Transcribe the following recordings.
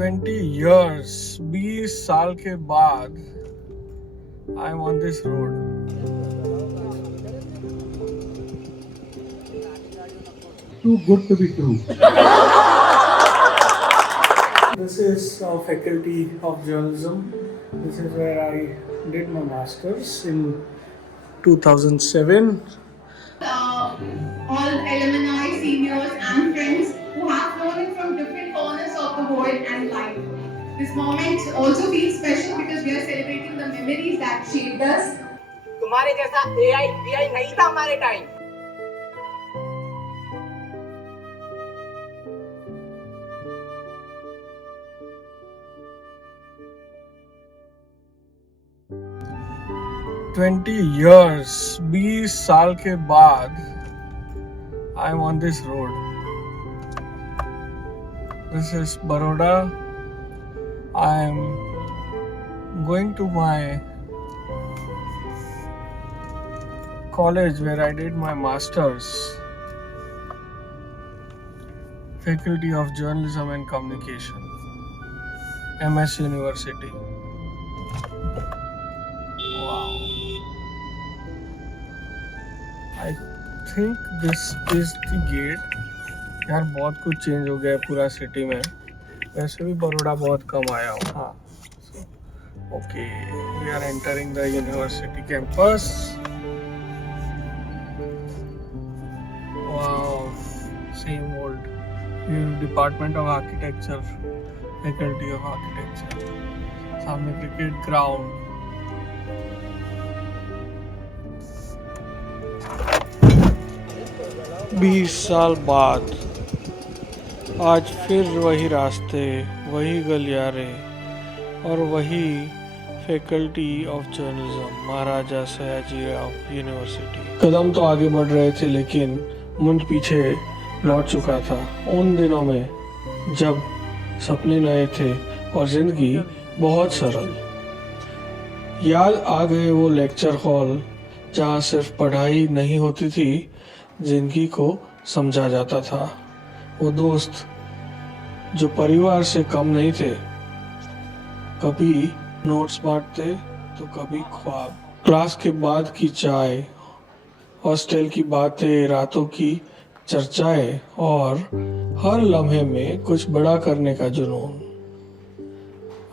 20 years, 20 साल के बाद I am on this road. Too good to be true. This is our faculty of journalism. This is where I did my masters in 2007. All alumni, seniors and friends who have flown in from different corners of the world and life. This moment also feels special because we are celebrating the memories that shaped us. तुम्हारे जैसा AI, BI नहीं था हमारे time. Twenty years, 20 साल के बाद I am on this road. This is Baroda. I am going to my college where I did my masters. Faculty of Journalism and Communication, MS University. Wow. I think this is the gate. यार बहुत कुछ change हो गया है पूरा city में। वैसे भी बड़ोड़ा बहुत कम आया हूँ। हाँ, okay, we are entering the university campus. Wow, same old department of architecture, faculty of architecture. सामने क्रिकेट ग्राउंड। 20 साल बाद आज फिर वही रास्ते, वही गलियारे और वही faculty of journalism, Maharaja Sayajirao university. कदम तो आगे बढ़ रहे थे लेकिन मुंड पीछे लौट चुका था उन दिनों में जब सपने नए थे और जिंदगी बहुत सरल। याद आ गए वो लेक्चर हॉल जहाँ सिर्फ पढ़ाई नहीं होती थी, जिंदगी को समझा जाता था। वो दोस्त जो परिवार से कम नहीं थे, कभी नोट्स बांटते तो कभी ख्वाब। क्लास के बाद की चाय, हॉस्टल की बातें, रातों की चर्चाएं और हर लम्हे में कुछ बड़ा करने का जुनून।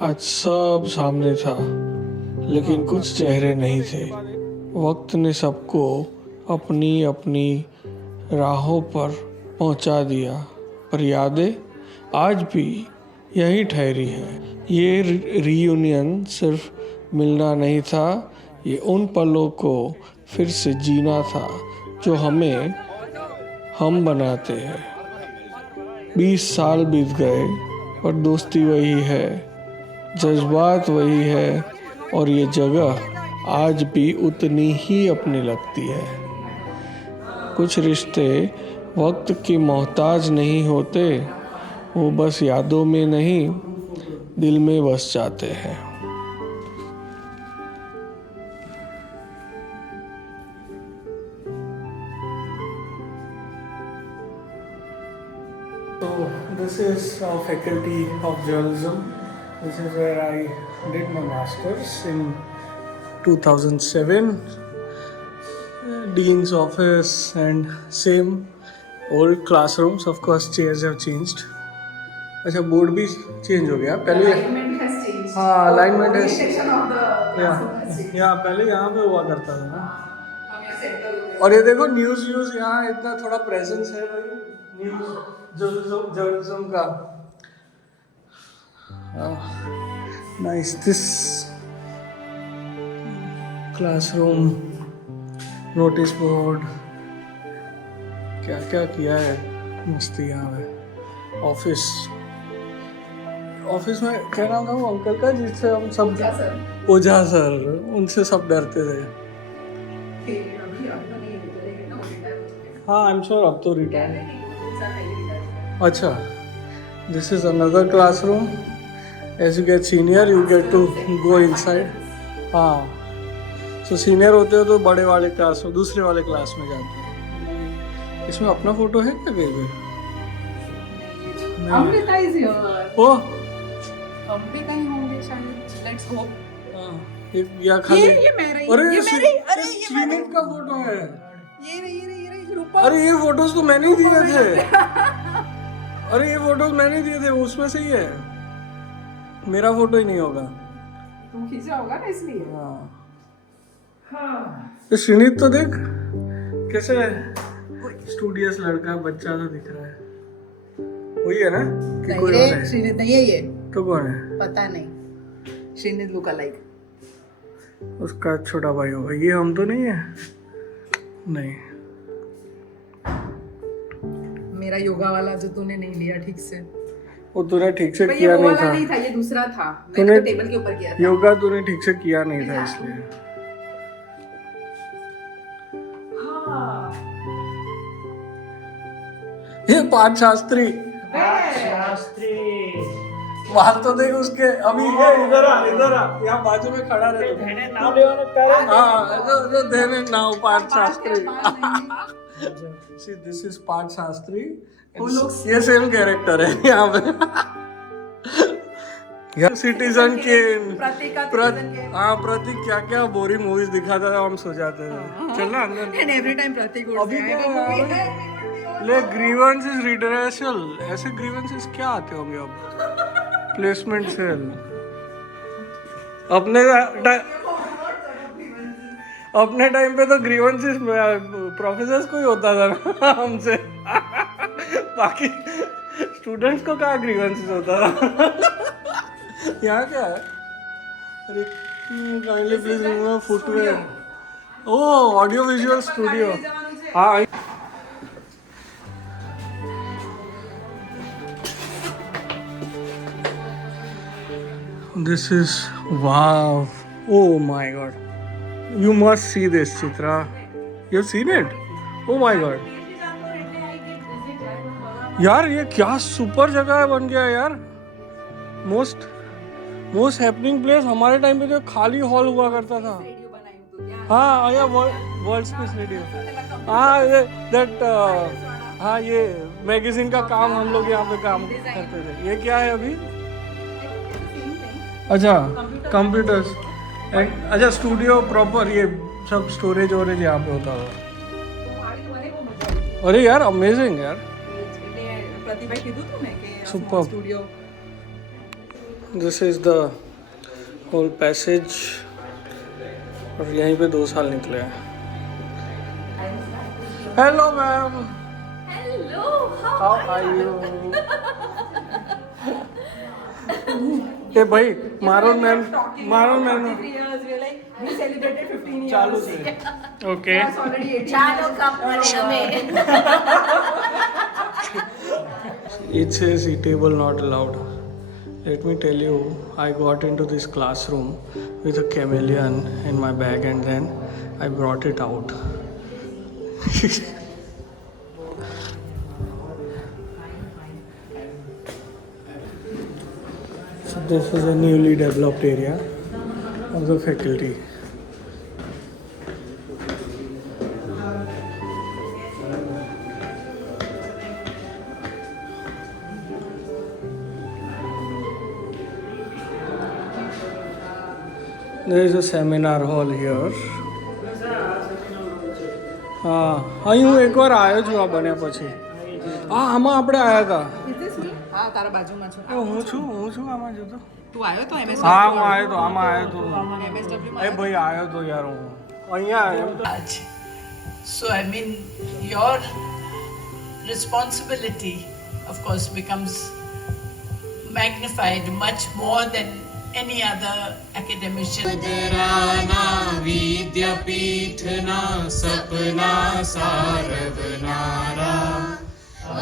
आज सब सामने था लेकिन कुछ चेहरे नहीं थे। वक्त ने सबको अपनी अपनी राहों पर पहुंचा दिया, पर यादें आज भी यही ठहरी हैं। ये रीयूनियन सिर्फ मिलना नहीं था, ये उन पलों को फिर से जीना था जो हमें हम बनाते हैं। 20 साल बीत गए पर दोस्ती वही है, जज्बात वही है और ये जगह आज भी उतनी ही अपनी लगती है। कुछ रिश्ते वक्त के मोहताज नहीं होते, वो बस यादों में नहीं दिल में बस जाते हैं। So this is our faculty of journalism. This is where I did my masters in 2007. Dean's office and same old classrooms. Of course, chairs have changed. अच्छा, बोर्ड भी चेंज हो गया। पहले हाँ, अलाइनमेंट है। यहाँ पहले यहाँ पे हुआ करता था ना। और ये देखो न्यूज़ यहाँ इतना थोड़ा प्रेजेंस है भाई, न्यूज़ जर्नलिज्म का। Nice, this classroom, notice board, क्या क्या किया है मस्ती यहाँ पे। ऑफिस में क्या नाम था वो अंकल का जिससे हम सब, ओझा सर, उनसे सब डरते थे। हाँ, आई एम श्योर अब तो रिटायर। अच्छा, this is another classroom. As you get senior you get to go inside. हाँ, सो सीनियर होते हो तो बड़े वाले क्लास में, दूसरे वाले क्लास में जाते हैं। इसमें अपना फोटो है क्या कहीं पे? Amrita is here. ओह, अब भी कहीं होंगे शायद, लेट्स होप। या खाली ये मेरा, अरे ये मेरे, अरे ये श्रीनित का फोटो है। ये रूपा। अरे ये फोटोज तो मैंने ही दिए थे। अरे ये फोटोज मैंने दिए थे, उसमें से ही है। मेरा फोटो ही नहीं होगा। तुम खींचा होगा ना इसलिए। हाँ। ये श्रीनित तो देख कैसे स्टूडियस लड़का बच्चा तो दिख रहा है। वही है ना कि कोई और है? श्रीनित नहीं है ये, तो कौन है? पता नहीं। श्रीनित लुक अलाइक। उसका छोटा भाई होगा। ये हम तो नहीं है। नहीं, मेरा योगा वाला जो तूने नहीं लिया ठीक से, वो तूने ठीक से पर ये किया वो नहीं वाला था। नहीं था, ये दूसरा था। तूने मैंने तो टेबल के ऊपर किया था। योगा तूने ठीक से किया नहीं था इसलिए। हाँ। ये पाठ शास्त्री वहां तो देख उसके अभी ये इधर आ यहाँ बाजू में खड़ा रहे। हाँ जो देने नाउ पाठ शास्त्री। See, this is पाठ शास्त्री। ये सेम कैरेक्टर है यहाँ पे। सिटीजन के हाँ प्रतीक क्या क्या बोरिंग मूवीज दिखाता था, हम सो जाते थे। चलना अंदर। एंड एवरी टाइम प्रतीक उठ अभी जाएगा। ले ग्रीवेंसेस रिड्रेसल, ऐसे ग्रीवेंसेस क्या आते होंगे अब? प्लेसमेंट सेल अपने टाइम पे तो ग्रीवेंसेस प्रोफेसर्स को ही होता था ना हमसे। बाकी स्टूडेंट्स को कहाँ ग्रीवेंसेस होता था। यहाँ क्या है? अरे kindly please remove footwear. Oh audio visual studio. हाँ this is wow. Oh my god, you must see this, Chitra. You've seen it? Oh my god. यार ये क्या सुपर जगह है बन गया है यार। Most happening place. हमारे टाइम पे तो खाली हॉल हुआ करता था। हाँ या वर्ल्ड स्पेस रेडियो। हाँ ये दैट हाँ ये मैगजीन का काम हम लोग यहाँ पे काम करते थे। ये क्या है अभी? अच्छा कंप्यूटर्स। अच्छा स्टूडियो प्रॉपर, ये सब स्टोरेज वोरेज यहाँ पे होता था। अरे यार अमेजिंग यार। Super. This is the whole passage और यहीं पे 2 साल निकले हैं। Hello ma'am. Hello, how are you? ए भाई मारून मैम चालू से। Okay Chalo kap hame. It says eatable not allowed. Let me tell you, I got into this classroom with a chameleon in my bag and then I brought it out. So this is a newly developed area of the faculty. There is a seminar hall here. હા અહીં હું એકવાર આવ્યો છું આ બન્યા પછી. હા આમાં આપણે આવ્યા હતા. હા તારા બાજુમાં છું. હું છું આમાં જોતો. તું આવ્યો તો MS? હા હું આવ્યો તો આમાં આવ્યો તો. MSW એ ભાઈ આવ્યો તો યાર હું અહીંયા આવ્યો. So, I mean, your responsibility, of course, becomes magnified much more than any other academician. विद्यापीठना सपना सारवनारा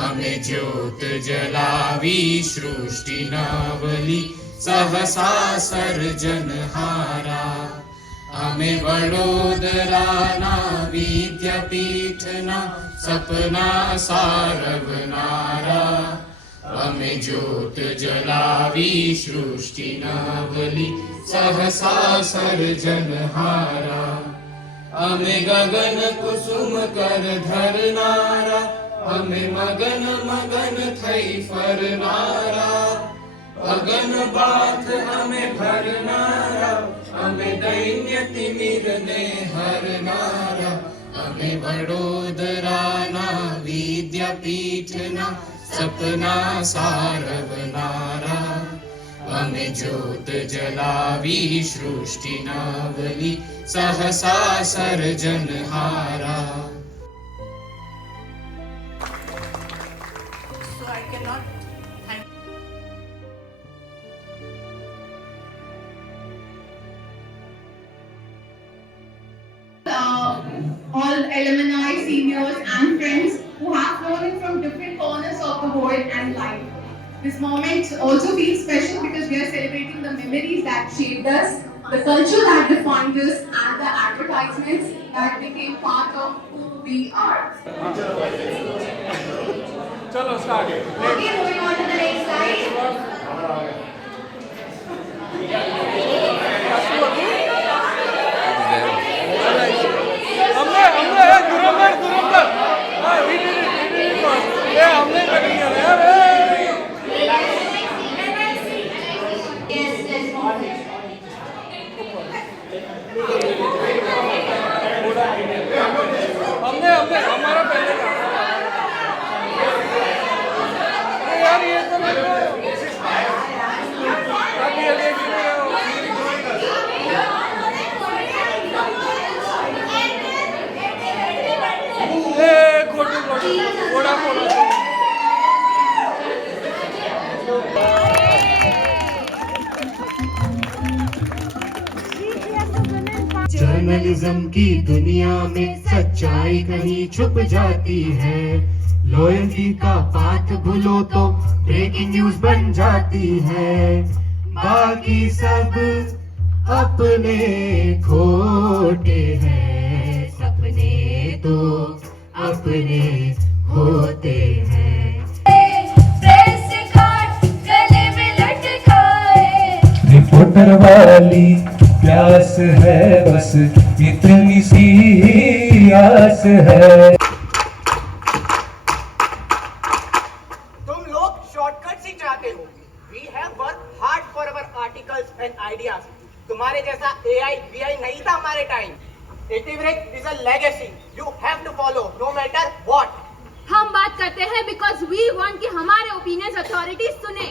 अमे ज्योत जलावी सृष्टि नवली सहसा सर्जनहारा अमे वडोदराना विद्यापीठना सपना सारवनारा अमे ज्योत जलावी सृष्टि नवली सहसा सर्जनहारा अमे गगन कुसुम कर धरनारा अमे मगन मगन थई फरनारा अगन बाथ हरनारा अमे दैन्य तिमिरने हरनारा अमे वडोदराना विद्यापीठना सपना सारवनारा अमे ज्योत जलावी सृष्टिनावली सहसा सर्जनहारा. So I cannot thank all alumni, seniors, and friends who have flown in from different corners of the world and life. This moment also feels special because we are celebrating the memories that shaped us, the culture that defined us, and the advertisements that became part of who we are. चलो start. Okay, moving on to the next slide. हमने दुरंदर हाँ we did it first. ये हमने cutting किया यार. हमने हमारा पहले का यार ये तो जर्नलिज्म की दुनिया में सच्चाई कहीं छुप जाती है. लॉयल्टी का पाठ भूलो तो ब्रेकिंग न्यूज बन जाती है. बाकी सब अपने खोटे हैं, सपने तो अपने होते हैं. प्रेस कार्ड गले में लटकाए, रिपोर्टर वाली प्यास है, बस इतनी सी आस है. तुम लोग शॉर्टकट्स ही चाहते हो. We have worked hard for our articles and ideas. तुम्हारे जैसा AI, VI नहीं था हमारे time. Itivrich is a legacy. You have to follow, no matter what. हम बात करते हैं because we want कि हमारे opinions authority सुने.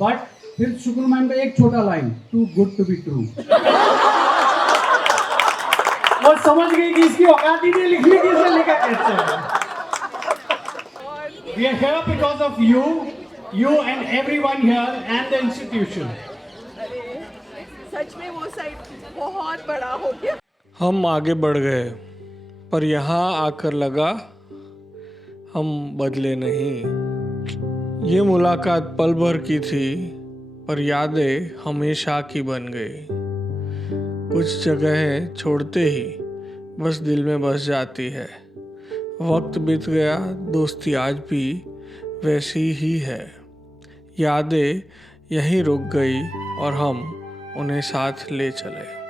बट फिर शुक्रमैन का एक छोटा line, too good to be true. और समझ गई कि इसकी औकात ही नहीं लिखने की, इसे लिखा कैसे है. We are here because of you and everyone here and the institution. सच में वो साइड बहुत बड़ा हो गया. हम आगे बढ़ गए पर यहाँ आकर लगा हम बदले नहीं. ये मुलाकात पल भर की थी पर यादें हमेशा की बन गई. कुछ जगहें छोड़ते ही बस दिल में बस जाती है. वक्त बीत गया, दोस्ती आज भी वैसी ही है. यादें यहीं रुक गई और हम उन्हें साथ ले चले.